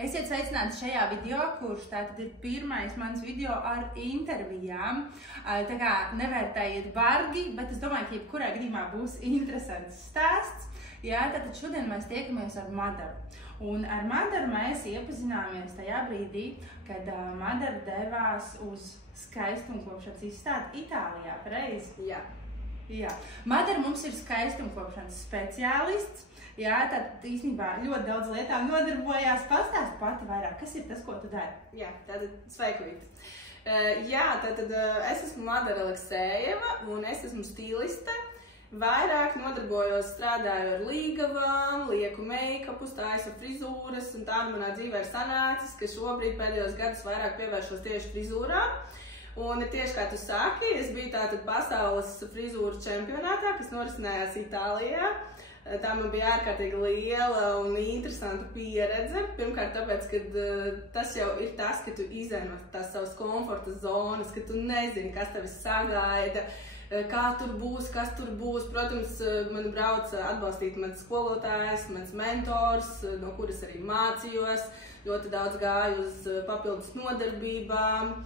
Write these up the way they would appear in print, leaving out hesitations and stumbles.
Esiet sveicināti šajā video, kurš tātad ir pirmais mans video ar intervijām. Tā kā nevērtējiet bargi, bet es domāju, ka jebkurā gadījumā būs interesants stāsts. Jā, tātad šodien mēs tiekamies ar Madaru. Un ar Madaru mēs iepazināmies tajā brīdī, kad Madara devās uz skaistumkopšanas izstādi Itālijā, pareizi? Jā. Jā. Madara mums ir skaistumkopšanas speciālists. Jā, tad īstenībā ļoti daudz lietām nodarbojās. Pastāst pati vairāk, kas ir tas, ko tu dari? Jā, tātad sveiklīt. Jā, tātad es esmu Madara Aleksējeva un es esmu stiliste. Vairāk nodarbojos, strādāju ar līgavām, lieku make-upus, taisu frizūras, un tā manā dzīvē ir sanācis, ka šobrīd pēdējos gadus vairāk pievēršos tieši frizūrām. Un tieši kā tu saki, es biju tātad pasaules frizūru čempionātā, kas norisinājās Itālijā. Tā man bija ārkārtīgi liela un interesanta pieredze. Pirmkārt, tāpēc, ka tas jau ir tas, ka tu izej no tās savas komforta zonas, ka tu nezini, kas tevi sagaida, kā tur būs, kas tur būs. Protams, man brauc atbalstīt mans skolotājs, mans mentors, no kuras arī mācījos. Ļoti daudz gāju uz papildus nodarbībām,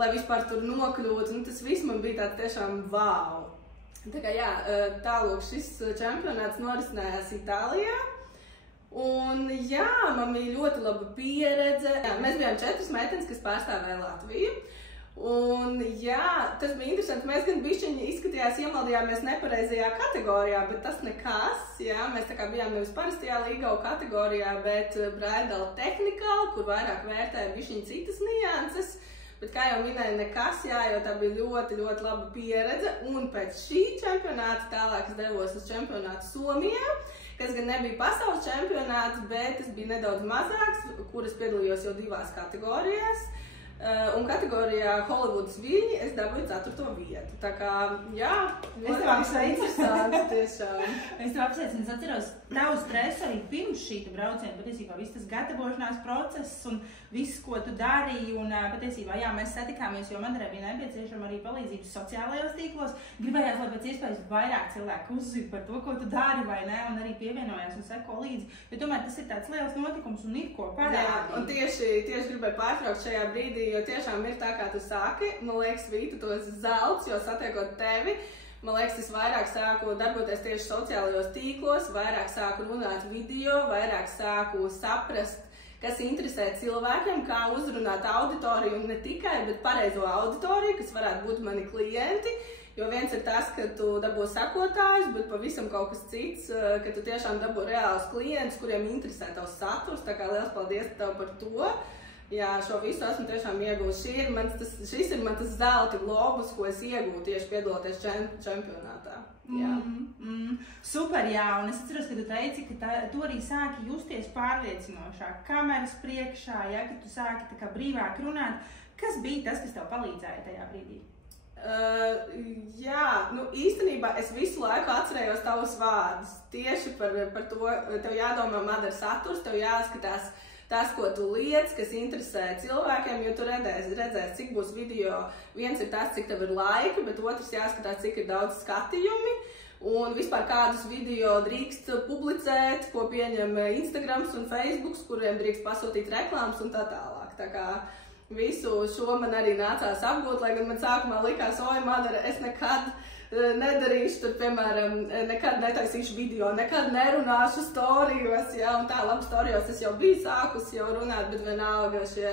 lai vispār tur nokļūtu. Un tas viss man bija tāds tiešām wow. Tā kā jā, tālūk šis čempionāts norisinājās Itālijā. Un jā, man bija ļoti laba pieredze. Jā, mēs bijām 4 meitenes, kas pārstāvēja Latviju. Un jā, tas bija interesanti. Mēs gan bišķiņi izskatījās, iemaldījāmies nepareizajā kategorijā, bet tas nekas. Jā, mēs tā kā bijām nevis parastajā līgavu kategorijā, bet bridal technical, kur vairāk vērtēja bišķiņi citas nianses. Bet, kā jau minēju, nekas, jā, jo tā bija ļoti, ļoti laba pieredze. Un pēc šī čempionāta tālāk es devos uz čempionātu Somijā, kas gan nebija pasaules čempionāts, bet tas bija nedaudz mazāks, kuras piedalījos jau 2 kategorijās. Un kategorijā Hollywoods viļņi es dabūju 4. vietu. Tā kā, jā, ļoti interesanti tiešām. Es tev apsveicu, un es atceros tavu stresu arī pirms šīta brauciena. Patiesībā viss tas gatavošanās process un viss, ko tu darīji. Un patiesībā, jā, mēs satikāmies, jo Madarai bija nepieciešama arī palīdzības sociālajos tīklos. Gribējās, lai pēc iespējas vairāk cilvēku uzzina par to, ko tu dari vai ne, un arī pievienojās un seko līdzi. Jo tomēr tas ir tāds liels notikums un ir ko parādīt. Jā, un tieši gribēju pārtraukt šajā brīdī, jo tiešām ir tā, kā tu saki. Man liekas, Vīta, tu esi zelts, jo satiekot tevi. Man liekas, es vairāk sāku darboties tieši sociālajos tīklos, vairāk sāku runāt video, vairāk sāku saprast, kas interesē cilvēkiem, kā uzrunāt auditoriju, un ne tikai, bet pareizo auditoriju, kas varētu būt mani klienti. Jo viens ir tas, ka tu dabū sekotājus, bet pavisam kaut kas cits, ka tu tiešām dabū reālus klientus, kuriem interesē tavs saturs. Tā kā liels paldies tev par to. Jā, šo visu esmu tiešām iegūst. Šis ir man tas zelta globus, ko es iegūtu tieši piedaloties čempionātā. Jā. Super, jā, un es atceros, ka tu teici, ka tu arī sāki justies pārliecinošāk kameras priekšā, ja, ka tu sāki tā kā brīvāk runāt. Kas bija tas, kas tev palīdzēja tajā brīdī? Jā, nu īstenībā es visu laiku atcerējos tavus vārdus. Tieši par to, tev jādomā Madara saturs, tev jāskatās tas, ko tu liec, kas interesē cilvēkiem, jo tu redzēsi, cik būs video. Viens ir tas, cik tev ir laika, bet otrs jāskatās, cik ir daudz skatījumi. Un vispār kādus video drīkst publicēt, ko pieņem Instagrams un Facebooks, kuriem drīkst pasūtīt reklāmas un tā tālāk. Tā kā visu šo man arī nācās apgūt, lai gan man sākumā likās, oi, Madara, es nekad nedarīšu, tur, piemēram, nekad netaisīšu video, nekad nerunāšu storijos, ja, un tā labi storijos es jau biju sākusi jau runāt, bet vienalga šie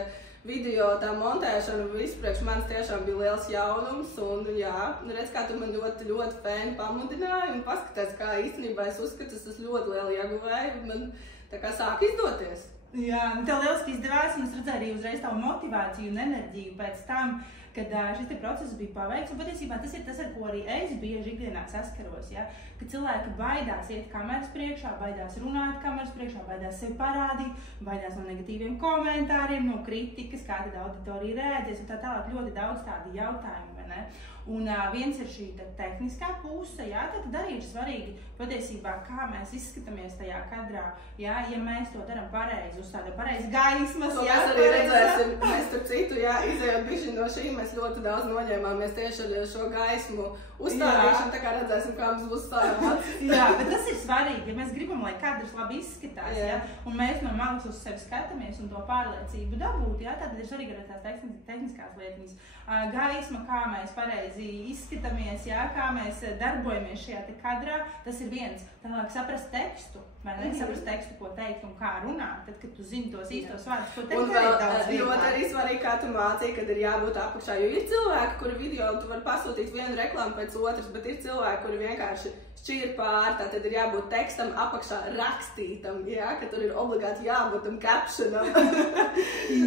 video, tā montēšana, visu priekš manis tiešām bija liels jaunums, un jā, redz, kā tu man ļoti, ļoti fēni pamudināji, un paskaties, kā īstenībā es uzskatu, es esmu ļoti liela ieguvēja, un man tā kā sāk izdoties. Jā, tev lieliski izdevās, un es redzēju arī uzreiz tavu motivāciju un enerģiju pēc tam, kad šis process bija paveikts, un patiesībā tas ir tas, ar ko arī es bieži ikdienā saskaros, ja? Ka cilvēki baidās iet kameras priekšā, baidās runāt kameras priekšā, baidās sevi parādīt, baidās no negatīviem komentāriem, no kritikas, kā tad auditorija rēģēs, un tā tālāk ļoti daudz tādi jautājumi, vai ne? Un viens ir šī tehniskā puse, jā, tad arī ir svarīgi patiesībā, kā mēs izskatāmies tajā kadrā, jā, ja mēs to darām pareizi, uzstādām pareizi gaismas, jā. Mēs arī redzēsim, mēs starp citu, jā, izējot bišķi no šī, mēs ļoti daudz noņēmāmies tieši ar šo gaismu uzstādīšanu, tā kā redzēsim, kā mums būs sarunāts. Jā, bet tas ir svarīgi, ja mēs gribam, lai kadrs labi izskatās, ja, un mēs no malas uz sevi skatāmies un to pārliecību dabūt, ja, tad ir svarīgi arī tās tehniskās lietiņas. Gaisma, kā mēs pareizi izskatāmies, ja, kā mēs darbojamies šajā te kadrā, tas ir viens. Tālāk saprast tekstu, vai ne? Saprast tekstu, ko teikt un kā runāt, tad, kad tu zini tos īstos vārdus, ko teikt, arī daudz vieglāk. Un arī svarīgi, kā tu mācīji, kad ir jābūt apakšā, jo ir cilvēki, kuri video tu var pasūtīt vienu reklāmu pēc otras, bet ir cilvēki, kuri vienkārši šķir pār, tātad ir jābūt tekstam apakšā rakstītam, jā, ka tur ir obligāti jābūt tam captionam.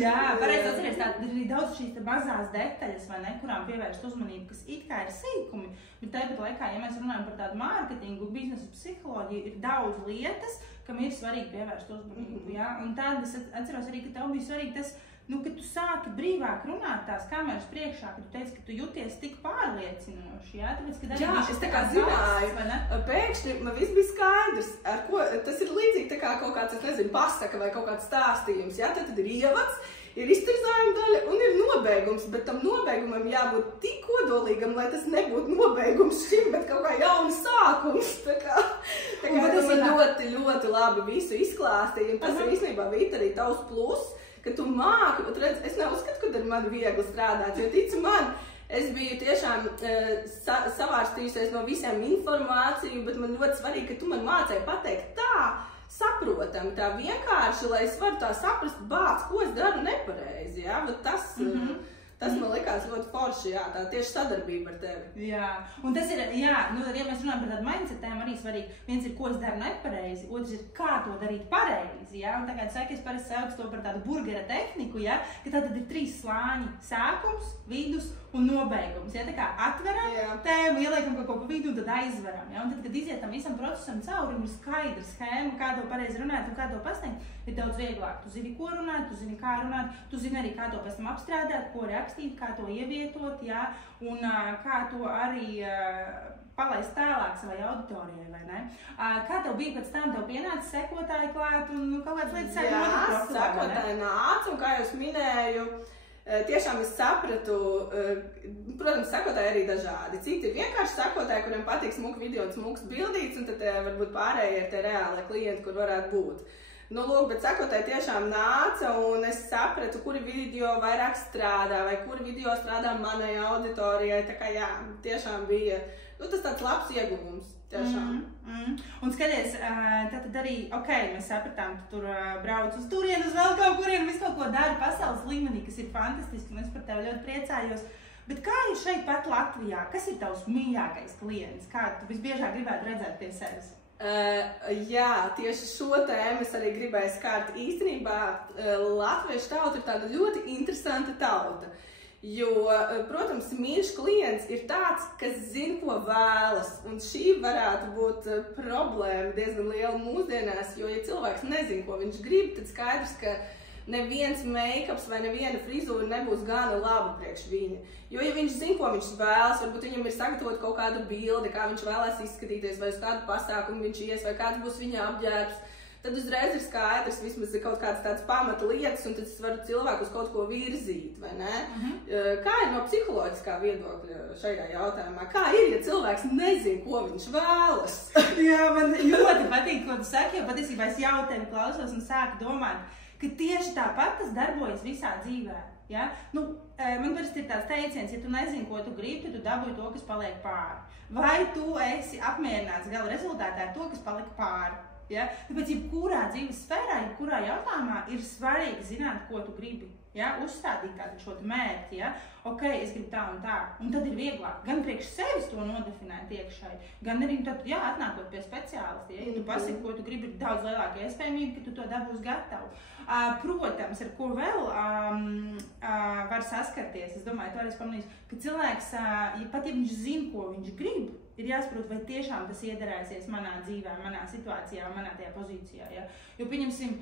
Jā, pareizi atceries, tātad ir arī daudz šīs te mazās detaļas, vai ne, kurām pievērst uzmanību, kas it kā ir sīkumi, bet tāpat laikā, ja mēs runājam par tādu mārketingu, biznesu psiholoģiju, ir daudz lietas, kam ir svarīgi pievērst uzmanību, jā, un tad es atceros arī, ka tev bija svarīgi tas, nu, kad tu sāki brīvāk runāt tās kameras priekšā, kad tu teici, ka tu jūties tik pārliecinoši, jā? Tāpēc, kad jā, es tā kā zināju, pēkšņi man viss bija skaidrs, ar ko, tas ir līdzīgi tā kā kaut kāds, es nezinu, pasaka vai kaut kāds stāstījums, jā? Tad ir ievads, ir iztirzājuma daļa un ir nobeigums, bet tam nobeigumam jābūt tik kodolīgam, lai tas nebūtu nobeigums šim, bet kaut kā jauns sākums, tā kā tas man ļoti, ļoti labi visu izklāstīja, un tas ir īstenībā Vita arī tavs plus, ka tu māki, bet redz, es neuzskatu, ka ar mani viegli strādāt, jo tici man, es biju tiešām savārstījusies no visiem informāciju, bet man ļoti svarīgi, ka tu man mācēji pateikt tā saprotami, tā vienkārši, lai es varu tā saprast, bāc, ko es daru nepareizi, jā, bet tas man likās ļoti forši, jā, tā tieši sadarbība ar tevi. Jā, un tas ir, jā, nu, ja mēs runājam par tādu mindsetēm, arī svarīgi, viens ir, ko es daru nepareizi, otrs ir, kā to darīt pareizi, jā, un tagad saka, es parasti saucu to par tādu burgera tehniku, jā, ka tad ir 3 slāņi - sākums, vidus un nobeigums, jā, tā kā atveram tēmu, ieliekam kaut ko pa vidu un tad aizveram, jā, un tad, kad iziet tam visam procesam cauri, un ir skaidra schēma, kā to pareizi runāt un kā to pasniegt, ir daudz vieglāk. Tu zini, ko runāt, tu zini, kā runāt, tu zini arī, kā to pēc tam apstrādāt, ko rakstīt, kā to ievietot, jā, un kā to arī palaist tālāk savai auditorijai, vai ne? Kā tev bija pēc tam, tev pienāca sekotāji klāt un kaut kādas lietas sāk notikt? Jā, sekotāji nāca, un kā jau es minēju, tiešām es sapratu, protams, sekotāji arī dažādi. Citi ir vienkārši sekotāji, kuriem patīk smuki video un smuks bildīts, un tad varbūt pārējie ir tie reāli klienti, kur varētu būt. Nu, lūk, bet sekotāji tiešām nāca, un es sapratu, kuri video vairāk strādā, vai kuri video strādā manai auditorijai. Tā kā jā, tiešām bija, nu, tas tāds labs ieguvums, tiešām. Un skaties, tad arī, ok, mēs sapratām, tu tur brauc uz turienu, uz vēl kaut kurien, visu kaut ko dari pasaules līmenī, kas ir fantastiski, un es par tevi ļoti priecājos. Bet kā ir šeit pat Latvijā? Kas ir tavs mīļākais klients? Kā tu visbiežāk gribētu redzēt pie sevis? Jā, tieši šo tēmu es arī gribēju skārt. Īstenībā latviešu tauta ir tāda ļoti interesanta tauta, jo, protams, mīļš klients ir tāds, kas zina, ko vēlas, un šī varētu būt problēma diezgan liela mūsdienās, jo, ja cilvēks nezina, ko viņš grib, tad skaidrs, ka neviens make-ups vai neviena frizūra nebūs gana laba priekš viņa. Jo, ja viņš zina, ko viņš vēlas, varbūt viņam ir sagatavot kaut kādu bildi, kā viņš vēlās izskatīties, vai uz kādu pasākumu viņš ies, vai kāds būs viņa apģērbs, tad uzreiz ir skaidrs, vismaz ir kaut kādas tādas pamata lietas, un tad es varu cilvēku uz kaut ko virzīt, vai ne? Kā ir no psiholoģiskā viedokļa šajā jautājumā? Kā ir, ja cilvēks nezina, ko viņš vēlas? Jā, man ļoti patīk, ko tu saki, jo patiesībā es jau tevi klausos un sāku domāt, ka tieši tāpat tas darbojas visā dzīvē. Ja? Nu, man parasti ir tāds teiciens, ja tu nezini, ko tu gribi, tad tu dabūji to, kas paliek pāri. Vai tu esi apmierināts gala rezultātā ar to, kas palika pāri? Ja? Tāpēc, jebkurā dzīves sfērā, jebkurā jautājumā ir svarīgi zināt, ko tu gribi. Ja? Uzstādīt tādu šo mērķi, ja? Ok, es gribu tā un tā. Un tad ir vieglāk gan priekš sevis to nodefinēt iekšēji, gan arī tad, jā, atnākot pie speciālista. Ja tu pasaki, ko tu gribi, ir daudz lielāka iespējamība, ka tu to dabūsi gatavu. Protams, ar ko vēl var saskarties, es domāju, to arī es pamanīju, ka cilvēks, pat ja viņš zina, ko viņš grib, ir jāsaprot, vai tiešām tas iedarēsies manā dzīvē, manā situācijā, manā tajā pozīcijā. Ja? Jo, pieņemsim,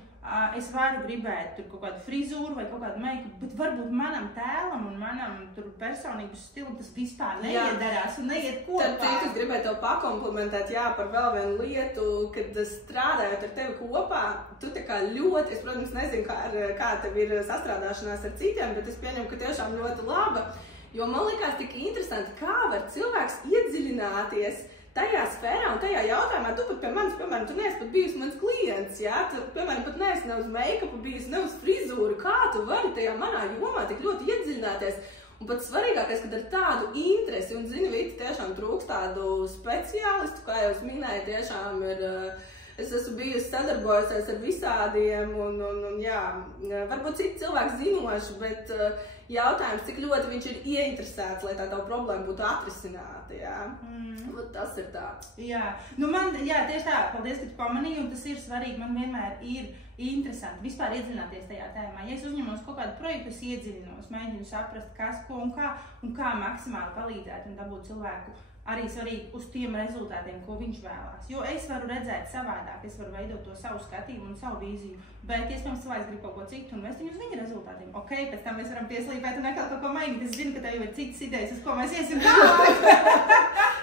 es varu gribēt tur kaut kādu frizūru vai kaut kādu make-up, bet varbūt manam tēlam un manam tur personības stilam tas vispār neiedarās un neiet kopā. Tad es gribēju tev pakomplimentēt, jā, par vēl vienu lietu, kad strādājot ar tevi kopā, tu tā kā ļoti, es, protams, nezinu, kā tev ir sastrādāšanās ar citiem, bet es pieņemu, ka tiešām ļoti laba. Jo man likās tik interesanti, kā var cilvēks iedziļināties tajā sfērā un tajā jautājumā. Tu pat pie manis, piemēram, tu neesi pat bijusi mans klients, jā? Tu, piemēram, pat neesi ne uz make-upu bijusi, ne uz frizūru. Kā tu vari tajā manā jomā tik ļoti iedziļināties? Un pats svarīgākais, kad ar tādu interesi, un zini, Vita, tiešām trūkst tādu speciālistu, kā jau es minēju, tiešām ir... Es esmu bijusi sadarbojusies ar visādiem, un jā, varbūt citi cilvēki zinoši, bet jautājums, cik ļoti viņš ir ieinteresēts, lai tā tavu problēma būtu atrisināta, jā. Tas ir tāds. Jā, nu man, jā, tieši tā, paldies, ka tu pamanīji, un tas ir svarīgi, man vienmēr ir interesanti vispār iedziļināties tajā tēmā. Ja es uzņemos kaut kādu projektu, es iedziļinos, mēģinu saprast, kas, ko un kā maksimāli palīdzēt un dabūt cilvēku arī svarīgi uz tiem rezultātiem, ko viņš vēlās. Jo es varu redzēt savādāk, es varu veidot to savu skatījumu un savu vīziju, bet iespējams cilvēks grib kaut ko citu un vest viņu uz viņa rezultātiem. Ok, pēc tam mēs varam pieslīpēt un atkal kaut ko mainīt. Es zinu, ka tev jau ir citas idejas, uz ko mēs iesim tālāk.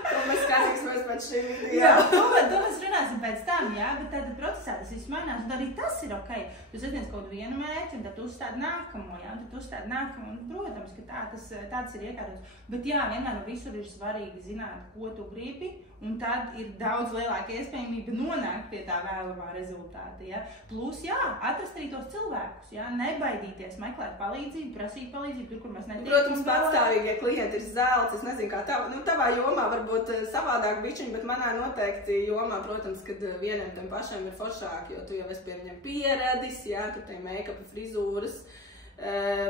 To mēs skatīsimies pēc šī video. Jā, to mēs runāsim pēc tam, jā, bet tad procesā tas viss mainās, un arī tas ir ok. Tu sasniedz kaut vienu mērķi, un tad tu uzstādi nākamo, jā, un tad tu uzstādi nākamo, un, protams, ka tāds ir iekārtots. Bet jā, vienmēr visur ir svarīgi zināt, ko tu gribi, un tad ir daudz lielāka iespējamība nonākt pie tā vēlamā rezultāta, jā. Plus, jā, atrast arī tos cilvēkus, jā, nebaidīties, meklēt palīdzību, prasīt palīdzību, tur, kur mēs netiekam. Protams, patstāvīgie klienti ir zelts, es nezinu, kā tavā jomā varbūt savādāk bišķiņi, bet manā noteikti jomā, protams, kad vieniem tiem pašiem ir foršāk, jo tu jau esi pie viņiem pieredis, jā, tur tie make-upi, frizūras.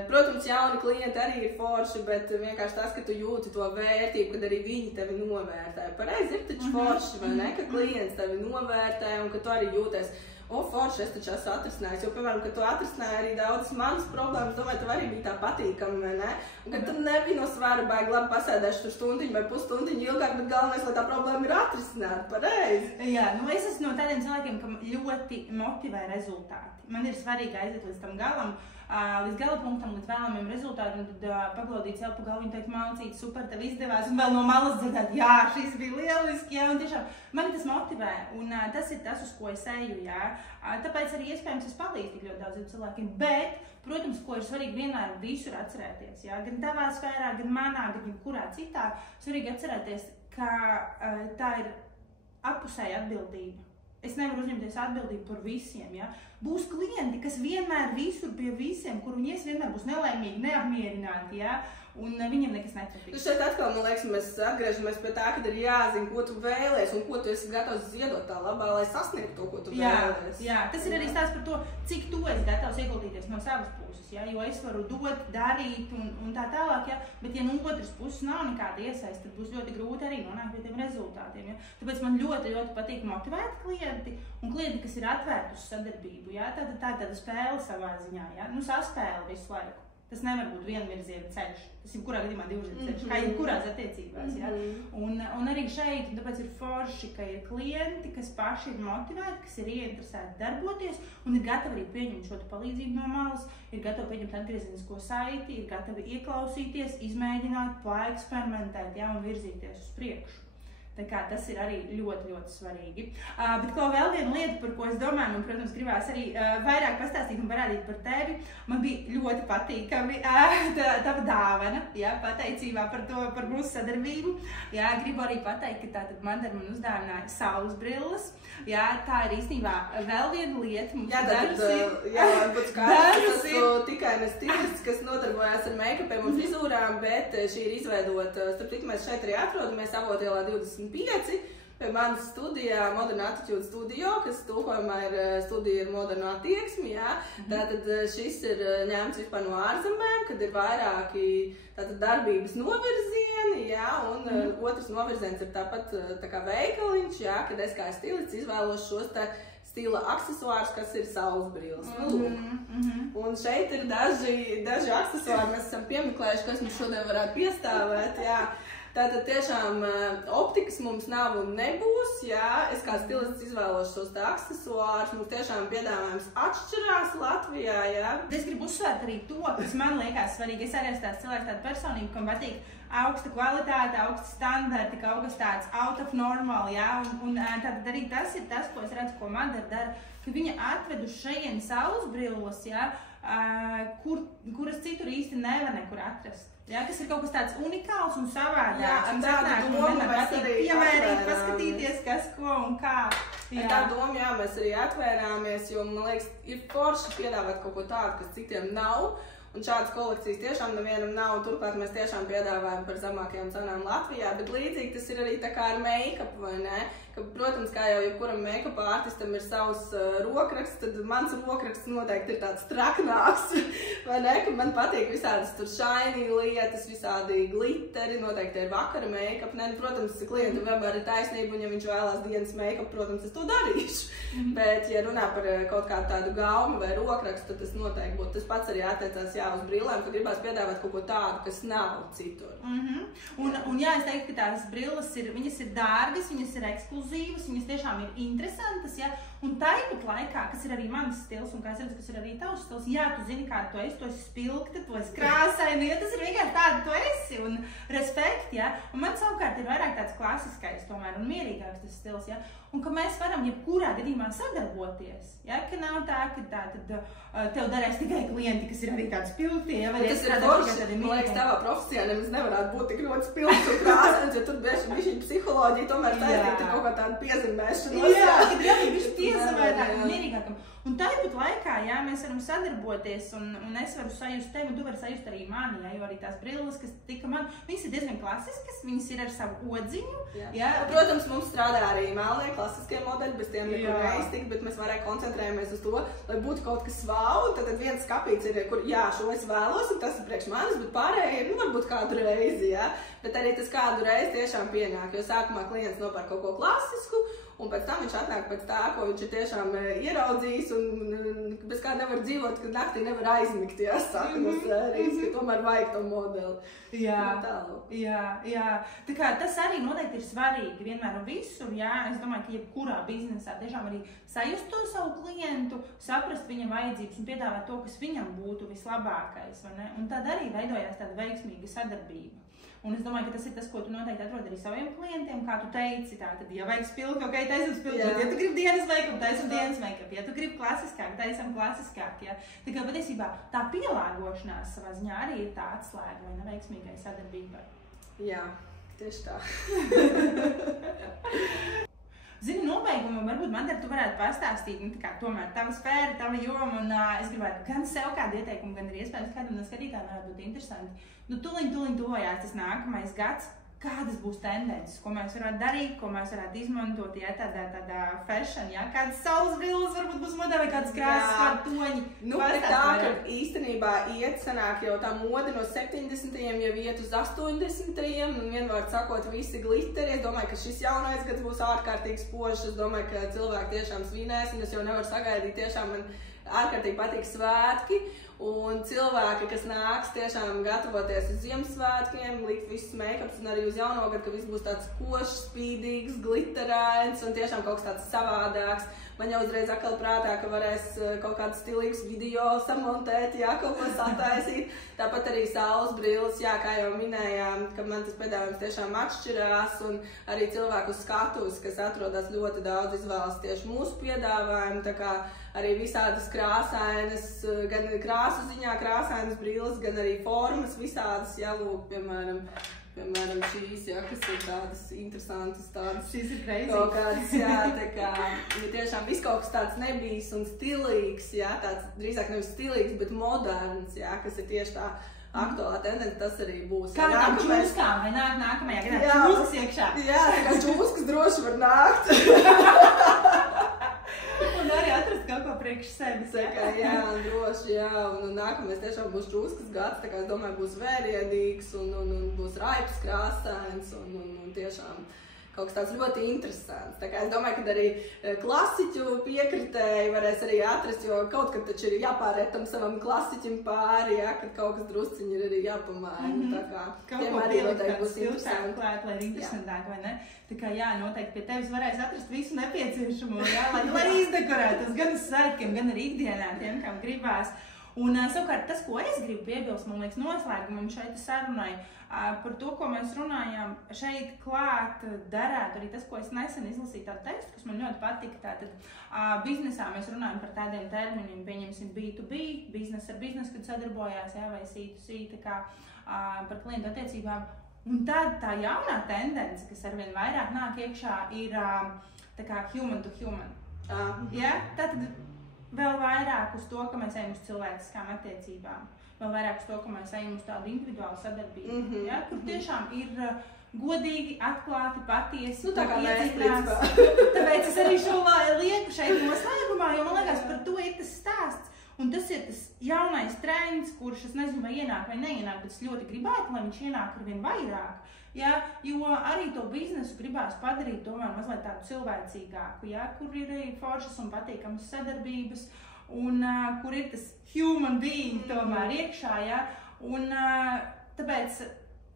Protams, jauni klienti arī ir forši, bet vienkārši tas, ka tu jūti to vērtību, kad arī viņi tevi novērtē. Pareizi ir taču forši, vai ne, ka klients tevi novērtē un ka tu arī jūties, forši, es taču esmu atrisinājis, jo, piemēram, kad tu atrisināji arī daudzas manas problēmas, domāju, tev arī bija tā patīkama, vai ne? Un kad tu nebija no svara baigi labi pasēdēšu tur stundiņu vai pusstundiņu ilgāk, bet galvenais, lai tā problēma ir atrisināta, pareizi. Jā, nu es esmu no tādiem cilvēkiem, ka ļoti motivē rezultāti. Man ir svarīgi aiziet līdz tam galam, līdz gala punktam, līdz vēlamiem rezultātiem, un tad paglaudīt sev pa galvu un teikt, mācīt, super, tev izdevās, un vēl no malas dzirdēt, jā, šis bija lieliski, jā, un tiešām mani tas motivē, un tas ir tas, uz ko es eju, jā. Tāpēc arī iespējams es palīdzu tik ļoti daudziem cilvēkiem, bet, protams, ko ir svarīgi vienmēr visur atcerēties, jā, gan tavā sfērā, gan manā, gan jebkurā citā, svarīgi atcerēties, ka tā ir appusēja atbildība. Es nevaru uzņemties atbildību par visiem, ja? Būs klienti, kas vienmēr visur pie visiem, kur viņi vienmēr būs nelaimīgi, neapmierināti, ja? Un viņiem nekas nepatīk. Šeit atkal, man liekas, mēs atgriežamies pie tā, ka ir jāzina, ko tu vēlies un ko tu esi gatavs ziedot tā labā, lai sasniegtu to, ko tu vēlies. Jā, tas ir arī stāsts par to, cik tu esi gatavs ieguldīties no savas puses, ja? Jo es varu dot, darīt un tā tālāk, ja? Bet ja no otras puses nav nekāda iesaista, tad būs ļoti grūti arī nonākt pie tiem rezultātiem. Ja? Tāpēc man ļoti, ļoti patīk motivēti klienti un klienti, kas ir atvērti uz sadarbību. Ja? Tā ir tāda spēle savā ziņā, ja? Nu, saspēle visu laiku. Tas nevar būt vienvirziena ceļš. Tas ir kurā gadījumā divvirziena ceļš, kā jebkurās attiecībās. Ja? Un arī šeit, tāpēc ir forši, ka ir klienti, kas paši ir motivēti, kas ir ieinteresēti darboties un ir gatavi arī pieņemt šo palīdzību no malas, ir gatavi pieņemt atgriezenisko saiti, ir gatavi ieklausīties, izmēģināt, paeksperimentēt, ja? Un virzīties uz priekšu. Tā kā tas ir arī ļoti, ļoti svarīgi. Bet ko vēl viena lieta, par ko es domāju, man, protams, gribās arī vairāk pastāstīt un parādīt par tevi. Man bija ļoti patīkami tava dāvana, jā, pateicībā par to, par mūsu sadarbību. Jā, gribu arī pateikt, ka tātad Madara man uzdāvināja saules brilles. Jā, tā ir īstenībā vēl viena lieta. Jā, varbūt skaidrs, tas tikai ne stilists, kas nodarbojās ar make-upiem un frizūrām, bet šī ir izveidota, starp citu, mēs šeit arī atrodamies Avotielā 25, pie manas studijā, Modern Attitude Studio, kas tulkojumā ir studija ar modernu attieksmi, jā. Tātad šis ir ņemts vispār no ārzemēm, kad ir vairāki tātad darbības novirzieni, jā, un otrs novirziens ir tāpat tā kā veikaliņš, jā, kad es kā stilists izvēlos šos tā stila aksesuārus, kas ir saules brilles. Un šeit ir daži aksesuāri, mēs esam piemeklējuši, kas mums šodien varētu piestāvēt, jā. Tātad tiešām optikas mums nav un nebūs, jā. Es kā stilists izvēlos šos aksesuārus, mums tiešām piedāvājums atšķirās Latvijā, jā. Es gribu uzsvērt arī to, kas man liekas svarīgi. Es arī esmu tāds cilvēks, tāda personība, kam patīk augsta kvalitāte, augsta standarti, kaut kas tāds out of normal, jā. Un tātad arī tas ir tas, ko es redzu, ko Madara dara. ka viņa atved uz šajien saules brilles, ja, kuras citur īsti nevar nekur atrast. Ja, kas ir kaut kas tāds unikāls un savādāks. Jā, ar tādu domu mēs arī piemērīt, paskatīties, kas ko un kā. Ar tādu domu, jā, mēs arī atvērāmies, jo, man liekas, ir forši piedāvāt kaut ko tādu, kas citiem nav. Un šādas kolekcijas tiešām nevienam nav, un turklāt mēs tiešām piedāvājam par zemākajām cenām Latvijā, bet līdzīgi tas ir arī tā kā ar make-up, vai ne? Ka, protams, kā jau jebkuram make-up artistam ir savs rokraksts, tad mans rokraksts noteikti ir tāds traknāks, vai ne? Ka man patīk visādas tur shiny lietas, visādi glitteri, noteikti ir vakara make-up. Ne, protams, klientu vienmēr ir taisnība, un ja viņš vēlās dienas make-up, protams, es to darīšu. Bet, ja runā par kaut kādu tādu gaumi vai rokrakstu, tad tas noteikti būtu. Tas pats arī attiecās, jā, uz brillēm, ka gribās piedāvāt kaut ko tādu, kas nav citur. Un jā, es teiktu, ka tās brilles viņas ir dārgas, viņas ir ekskluzīvas, viņas tiešām ir interesantas, ja? Un tāpat laikā, kas ir arī mans stils, un kā es redzu, kas ir arī tavs stils, jā, tu zini, kā tu esi spilgta, tu esi krāsaini, ja tas ir vienkārši tāda, tu esi, un respekt, ja? Un man savukārt ir vairāk tāds klasiskais tomēr, un mierīgāks tas stils, ja? Un ka mēs varam jebkurā gadījumā sadarboties, ja? Ka nav tā, ka tad tev darēs tikai klienti, kas ir arī tādi spilgti, ja? Vai tas ir forši, man liekas, tavā profesijā nemaz nevarētu būt tik ļoti spilgts un krāsains, jo tur bieži viņa psiholoģija tomēr saistīta kaut kā tādu piezemēšanos. Jā, kad jābūt bišķi piezemētāk un mierīgākam. Un tāpat laikā, jā, mēs varam sadarboties, un es varu sajust tevi, un tu vari sajust arī mani, jā, jo arī tās brilles, kas tika man, viņas ir diezgan klasiskas, viņas ir ar savu odziņu. Jā. Protams, mums strādā arī melnie klasiskie modeļi, bez tiem nekur neiztikt, bet mēs vairāk koncentrējamies uz to, lai būtu kaut kas wow, tad viens skapīts ir, kur, jā, šo es vēlos, un tas ir priekš manis, bet pārējie ir, varbūt kādu reizi, jā. Bet arī tas kādu reizi tiešām pienāk, jo sākumā klients nopērk kaut ko klasisku, un pēc tam viņš atnāk pēc tā, ko viņš ir tiešām ieraudzījis, un bez kā nevar dzīvot, kad naktī nevar aizmigt, jā, saka no sērijas, ka tomēr vajag to modeli. Jā. Tā kā tas arī noteikti ir svarīgi vienmēr un visur, jā. Es domāju, ka jebkurā biznesā tiešām arī sajust to savu klientu, saprast viņa vajadzības un piedāvāt to, kas viņam būtu vislabākais, vai ne? Un tad arī veidojās tāda veiksmīga sadarbība. Un es domāju, ka tas ir tas, ko tu noteikti atrod arī saviem klientiem, kā tu teici, tātad, ja vajag spilgt, ok, taisam spilgt, ja tu gribi dienas make-up, taisam dienas make-up, ja tu gribi klasiskāk, taisam klasiskāk, ja. Tā kā patiesībā tā pielāgošanās savā ziņā arī ir tā atslēga vai neveiksmīgai sadarbībai. Jā, tieši tā. Zini, nobeigumā varbūt man tu varētu pastāstīt, tā kā tomēr tava sfēra, tava joma, un es gribētu gan sev kādu ieteikumu, gan arī iespējams kādam no skatītājiem varētu būt interesanti. Nu, tuliņ tuvojās tas nākamais gads, kādas būs tendences, ko mēs varētu darīt, ko mēs varētu izmantot, ja tādā fashion, ja? Kādas saules brilles varbūt būs modā vai kādas krāsas, kādi toņi. Nu, bet tā, ka īstenībā sanāk jau tā mode no 70. jau iet uz 80. un vienvārds sakot visi glitteri. Es domāju, ka šis jaunais gads būs ārkārtīgi spožs. Es domāju, ka cilvēki tiešām svinēs, un es jau nevaru sagaidīt, tiešām man ārkārtīgi patīk svētki. Un cilvēki, kas nāks tiešām gatavoties uz Ziemassvētkiem, likt visus make-ups un arī uz jauno gadu, ka viss būs tāds košs, spīdīgs, gliterains un tiešām kaut kas tāds savādāks. Man jau uzreiz atkal prātā, ka varēs kaut kādus stilīgus video samontēt, jā, kaut ko sataisīt. Tāpat arī saules brilles, jā, kā jau minējām, ka man tas piedāvājums tiešām atšķirās un arī cilvēku skatuves, kas atrodas ļoti daudz izvēlas tieši mūsu piedāvājumu, tā kā arī visādas krāsainas, gan krāsu ziņā krāsainas brilles, gan arī formas visādas, jā, lūk, piemēram šīs, jā, kas ir tādas interesantas, tādas šīs ir crazy. Kaut kādas, jā, tā kā, ja tiešām viss kaut kas tāds nebijis un stilīgs, jā, tāds drīzāk nevis stilīgs, bet moderns, jā, kas ir tieši tā aktuālā tendence, tas arī būs. Kā tām čūskām, vai nākamajā gadā čūskas iekšā? Jā, tā kā čūskas droši var nākt. Un arī atrast kaut ko priekš sevis. Jā, droši, jā. Un nākamais tiešām būs čūskas gads, tā kā es domāju, būs vērienīgs un būs raips krāsains un tiešām kaut kas tāds ļoti interesants. Tā kā es domāju, ka arī klasiķu piekritēji varēs arī atrast, jo kaut kad taču ir jāpāriet tam savam klasiķim pāri, jā, kad kaut kas drusciņi ir arī jāpamaina. Tā kā tiem arī noteikti būs interesanti klāt, lai ir interesantāk, vai ne? Tā kā jā, noteikti pie tevis varēs atrast visu nepieciešamo, jā, lai izdekorētos gan uz svētkiem, gan arī ikdienā tiem, kam gribās. Un savukārt tas, ko es gribu piebilst, man liekas, noslēgumam šeit sarunai, par to, ko mēs runājām, šeit klāt darētu arī tas, ko es nesen izlasīju tādu tekstu, kas man ļoti patika. Tātad biznesā mēs runājam par tādiem terminiem, pieņemsim B2B, biznes ar biznesu, kad sadarbojās, jā, vai C2C, tā kā par klientu attiecībām. Un tad tā jaunā tendence, kas arvien vairāk nāk iekšā, ir tā kā human to human. Ja? Tātad vēl vairāk uz to, ka mēs ejam uz cilvēciskām attiecībām, vēl vairāk uz to, ka mēs ejam uz tādu individuālu sadarbību, ja? Kur tiešām ir godīgi, atklāti, patiesi. Tā kā mēs Tāpēc es arī šo lieku šeit noslēgumā, jo man liekas, par to ir tas stāsts. Un tas ir tas jaunais trends, kurš es nezinu, vai ienāk vai neienāk, bet es ļoti gribētu, lai viņš ienāk ar vien vairāk. Ja? Jo arī to biznesu gribās padarīt tomēr mazliet tādu cilvēcīgāku, ja? Kur ir arī foršas un patīkamas sadarbības, un kur ir tas human being tomēr iekšā. Ja? Un tāpēc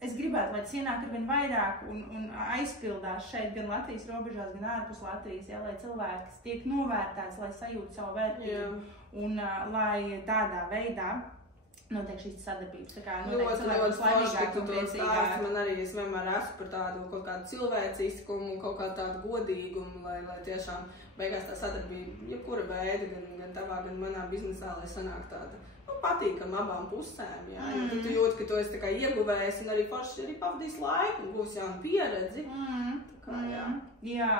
es gribētu, lai tas ienāk ar vien vairāk un aizpildās šeit gan Latvijas robežās, gan ārpus Latvijas, ja? Lai cilvēks tiek novērtēts, lai sajūtu savu vērtību un lai tādā veidā notiek šīs sadarbības. Tā kā notiek cilvēkus laimīgāk un priecīgāk. Man arī es vienmēr esmu par tādu kaut kādu cilvēciskumu un kaut kādu tādu godīgumu, lai tiešām beigās tā sadarbība, jebkura veida, gan tavā, gan manā biznesā, lai sanāk tāda patīkama abām pusēm. Ja? Tad tu jūti, ka tu esi tā kā ieguvējis un arī paši arī pavadīs laiku un būs jauna pieredzi. Jā.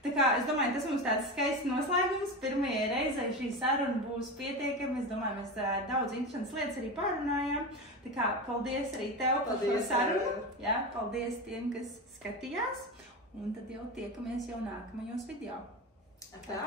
Tā kā es domāju, tas mums tāds skaists noslēgums. Pirmajai reizei šī saruna būs pietiekama. Es domāju, mēs daudz interesantas lietas arī pārunājām. Tā kā paldies arī tev par šo sarunu. Jā, paldies tiem, kas skatījās. Un tad jau tiekamies jau nākamajos video. Tā!